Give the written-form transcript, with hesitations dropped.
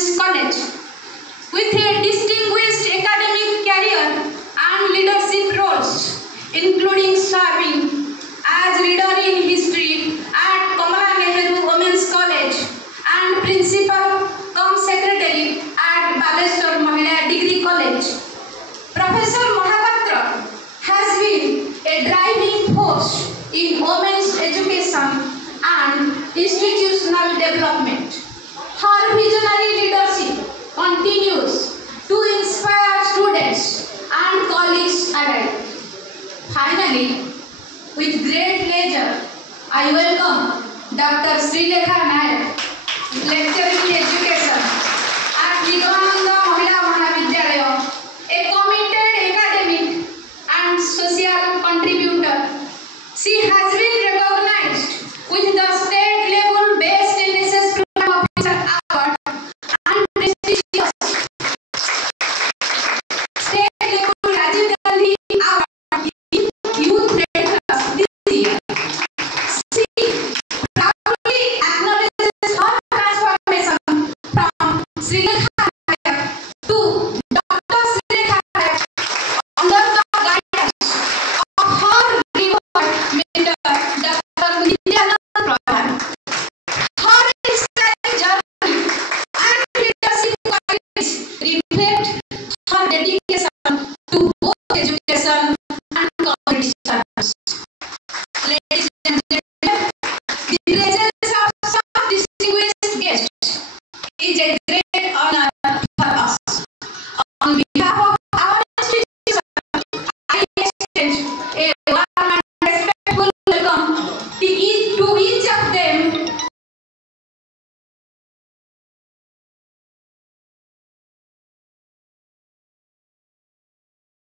Women's College. With a distinguished academic career and leadership roles, including serving as reader in history at Kamala Nehru Women's College and principal cum secretary at Baleshwar Mahila Degree College, Professor Mahapatra has been a driving force in women's education and institutional development. Her visionary leadership continues to inspire students and colleagues alike. Finally, with great pleasure, I welcome Dr. Srilekha Nayak, lecturer in education at Vivekananda Mahila Mahavidyalaya, a committed academic and social contributor. She has been recognized with the state level Best NSS Program Officer Award and prestigious state level Rajiv Gandhi Award in Youth Red Cross this year. She proudly acknowledges her transformation from Sri Lanka